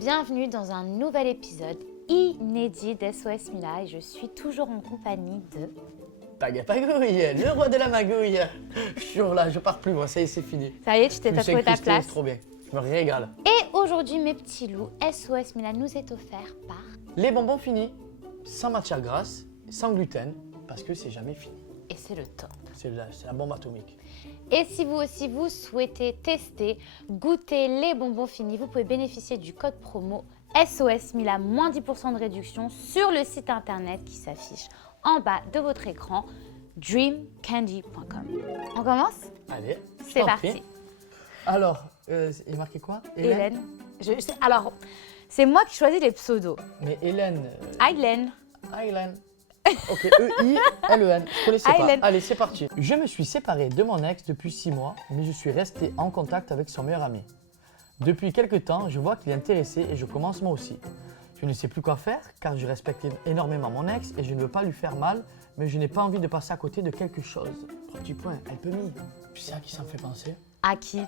bienvenue dans un nouvel épisode inédit d'SOS Mila et je suis toujours en compagnie de... Pagapagouille, le roi de la magouille. Je suis là, je pars plus moi, ça y est, c'est fini. Ça y est, tu t'es tatoué ta place. C'est trop bien, je me régale. Et aujourd'hui, mes petits loups, SOS Mila nous est offert par... Les bonbons finis, sans matière grasse, sans gluten, parce que c'est jamais fini. Et c'est le top. C'est la bombe atomique. Et si vous aussi vous souhaitez tester, goûter les bonbons finis, vous pouvez bénéficier du code promo SOS Mila, moins 10% de réduction sur le site internet qui s'affiche en bas de votre écran, dreamcandy.com. On commence? Allez, C'est parti. Alors, il est marqué quoi? Hélène. Alors, c'est moi qui choisis les pseudos. Mais Hélène... Hélène. Hélène. Ok, E-I-L-E-N, je connaissais pas. Hélène. Allez, c'est parti. Je me suis séparé de mon ex depuis 6 mois, mais je suis resté en contact avec son meilleur ami. Depuis quelques temps, je vois qu'il est intéressé et je commence moi aussi. Je ne sais plus quoi faire car je respecte énormément mon ex et je ne veux pas lui faire mal, mais je n'ai pas envie de passer à côté de quelque chose. 3 petits points, elle peut mis. Tu sais à qui ça me fait penser? À qui?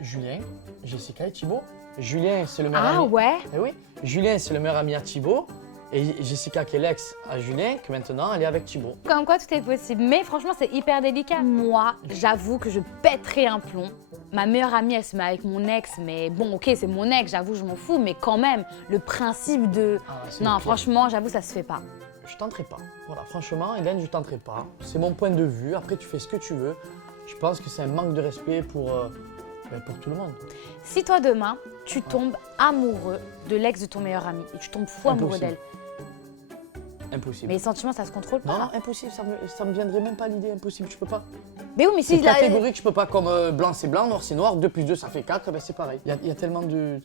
Julien, Jessica et Thibaut. Julien, c'est le meilleur ami. Ah ouais? Eh oui, Julien, c'est le meilleur ami à Thibaut. Et Jessica, qui est l'ex à Julien, que maintenant elle est avec Thibaut. Comme quoi tout est possible. Mais franchement, c'est hyper délicat. Moi, j'avoue que je pèterais un plomb. Ma meilleure amie, elle se met avec mon ex, mais bon, ok, c'est mon ex, j'avoue, je m'en fous, mais quand même, le principe de... non, franchement, j'avoue, ça se fait pas. Je tenterai pas. Voilà, franchement, Hélène, je tenterai pas. C'est mon point de vue. Après, tu fais ce que tu veux. Je pense que c'est un manque de respect pour tout le monde. Si toi, demain, tu tombes amoureux de l'ex de ton meilleur ami et tu tombes fou amoureux d'elle. Impossible. Mais les sentiments, ça se contrôle pas. Non, impossible, ça me viendrait même pas l'idée, impossible, tu peux pas. Mais oui, mais si... C'est catégorique, je peux pas, comme blanc c'est blanc, noir c'est noir, 2 plus 2 ça fait 4, ben c'est pareil. Il y a tellement de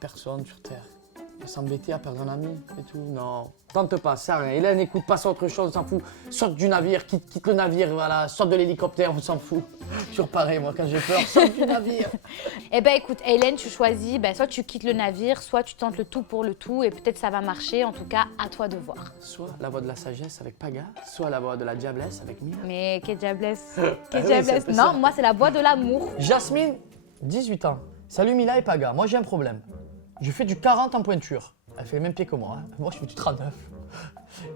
personnes sur Terre. S'embêter à perdre un ami et tout, non. Tente pas, ça rien. Hélène, écoute, passe à autre chose, on s'en fout. Saute du navire, quitte le navire, voilà, saute de l'hélicoptère, on s'en fout. Toujours pareil, moi, quand j'ai peur, saute du navire. Eh ben écoute, Hélène, tu choisis, soit tu quittes le navire, soit tu tentes le tout pour le tout, et peut-être ça va marcher, en tout cas, à toi de voir. Soit la voix de la sagesse avec Paga, soit la voix de la diablesse avec Mila. Mais quelle diablesse, oui, diablesse. c'est Non, ça. moi, c'est la voix de l'amour. Jasmine, 18 ans. Salut Mila et Paga, moi j'ai un problème. Je fais du 40 en pointure. Elle fait le même pied que moi. Hein. Moi, je fais du 39.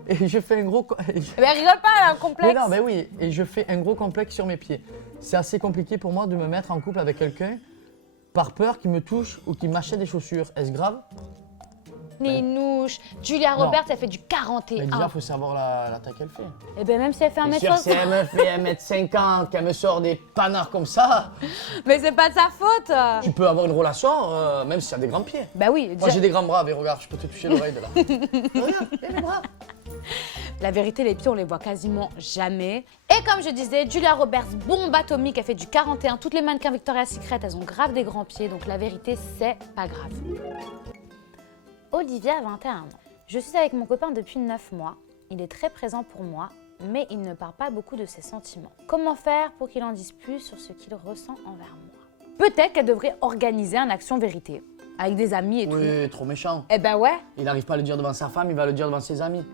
Et je fais un gros... Eh ben rigole pas, elle a un complexe. Mais non, mais oui. Et je fais un gros complexe sur mes pieds. C'est assez compliqué pour moi de me mettre en couple avec quelqu'un par peur qu'il me touche ou qu'il m'achète des chaussures. Est-ce grave? Ninouche. Julia Non. Roberts, elle fait du 41. Mais déjà, il faut savoir la taille qu'elle fait. Eh ben même si elle fait Bien sûr, 1m60. si elle me fait 1m50, qu'elle me sort des panards comme ça, Mais c'est pas de sa faute. tu peux avoir une relation, même si tu as des grands pieds. Bah oui, Moi, déjà, j'ai des grands bras, mais regarde, je peux te toucher l'oreille de là. Regarde, et mes bras. la vérité, les pieds, on les voit quasiment jamais. Et comme je disais, Julia Roberts, bombe atomique, elle fait du 41. Toutes les mannequins Victoria's Secret, elles ont grave des grands pieds, donc la vérité, c'est pas grave. Olivia a 21 ans. Je suis avec mon copain depuis 9 mois. Il est très présent pour moi, mais il ne parle pas beaucoup de ses sentiments. Comment faire pour qu'il en dise plus sur ce qu'il ressent envers moi? Peut-être qu'elle devrait organiser un action vérité, avec des amis et tout. Oui, trop méchant. Eh ben ouais. Il n'arrive pas à le dire devant sa femme, il va le dire devant ses amis.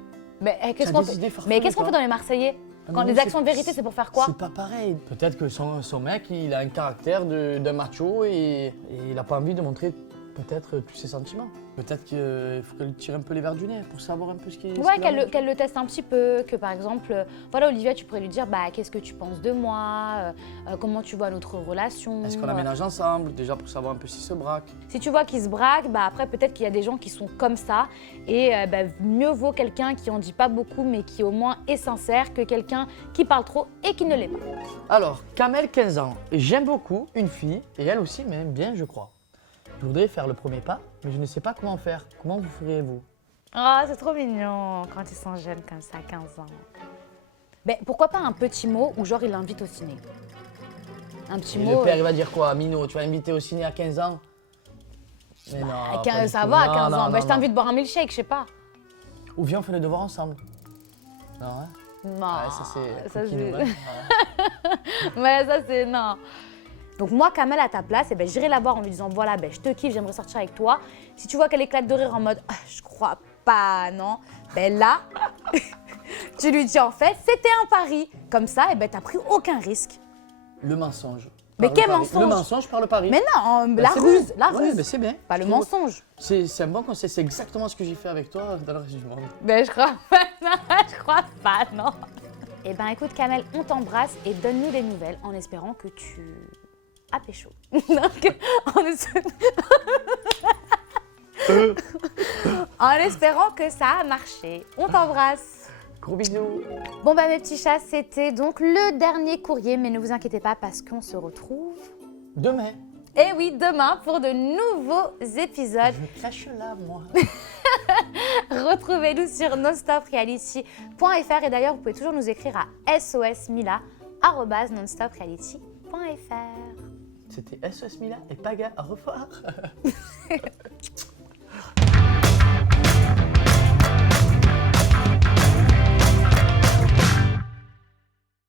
Mais qu'est-ce T'as qu'on des fait, idées farfelues, mais qu'est-ce qu'on toi fait dans les Marseillais? Ah, Quand mais les non, actions vérité, c'est pour faire quoi? C'est pas pareil. Peut-être que son mec, il a un caractère d'un macho et il n'a pas envie de montrer peut-être tous ses sentiments. Peut-être qu'il faut qu'elle tire un peu les verres du nez pour savoir un peu ce qui est. Ouais, qu'elle le teste un petit peu, que par exemple, voilà Olivia, tu pourrais lui dire, qu'est-ce que tu penses de moi, comment tu vois notre relation. Est-ce qu'on aménage ensemble, déjà pour savoir un peu s'il se braque? Si tu vois qu'il se braque, après peut-être qu'il y a des gens qui sont comme ça et mieux vaut quelqu'un qui en dit pas beaucoup mais qui au moins est sincère que quelqu'un qui parle trop et qui ne l'est pas. Alors, Kamel, 15 ans. J'aime beaucoup une fille et elle aussi m'aime bien, je crois. Je voudrais faire le premier pas, mais je ne sais pas comment faire. Comment vous feriez-vous? Ah, c'est trop mignon quand ils sont jeunes comme ça, 15 ans. Mais pourquoi pas un petit mot ou genre il l'invite au ciné? Un petit Et mot. le père, il va dire quoi? Mino, tu vas inviter au ciné à 15 ans? Mais non, pas du ça tout. va à Non, 15 non, ans. non, Je t'invite boire un milkshake, je sais pas. Ou viens, on fait les devoirs ensemble. Non, hein? Non. Ouais, ça c'est... ça, coquine, c'est- ouais. Ouais, ça c'est non. Donc moi, Kamel, à ta place, j'irai la voir en lui disant, voilà, je te kiffe, j'aimerais sortir avec toi. Si tu vois qu'elle éclate de rire en mode, je crois pas, non. Là, tu lui dis en fait, c'était un pari. Comme ça, t'as pris aucun risque. Le mensonge. Mais par le quel pari. mensonge? Le mensonge par le pari. Mais non, Bah, la c'est ruse, bien. la Ouais, ruse. mais c'est bien. Pas le Je trouve. mensonge. C'est un bon conseil, c'est exactement ce que j'ai fait avec toi dans le reste du monde. Ben je crois pas, non, je crois pas, non. Eh ben écoute Kamel, on t'embrasse et donne-nous des nouvelles en espérant que tu as pécho. Donc, en espérant que ça a marché. On t'embrasse. Gros bisous. Bon bah mes petits chats, c'était donc le dernier courrier, mais ne vous inquiétez pas parce qu'on se retrouve. Demain. Et oui, demain pour de nouveaux épisodes. Je cache là, moi. Retrouvez-nous sur nonstopreality.fr et d'ailleurs, vous pouvez toujours nous écrire à sosmila@nonstopreality.fr. C'était SOS Mila et Paga. Au revoir.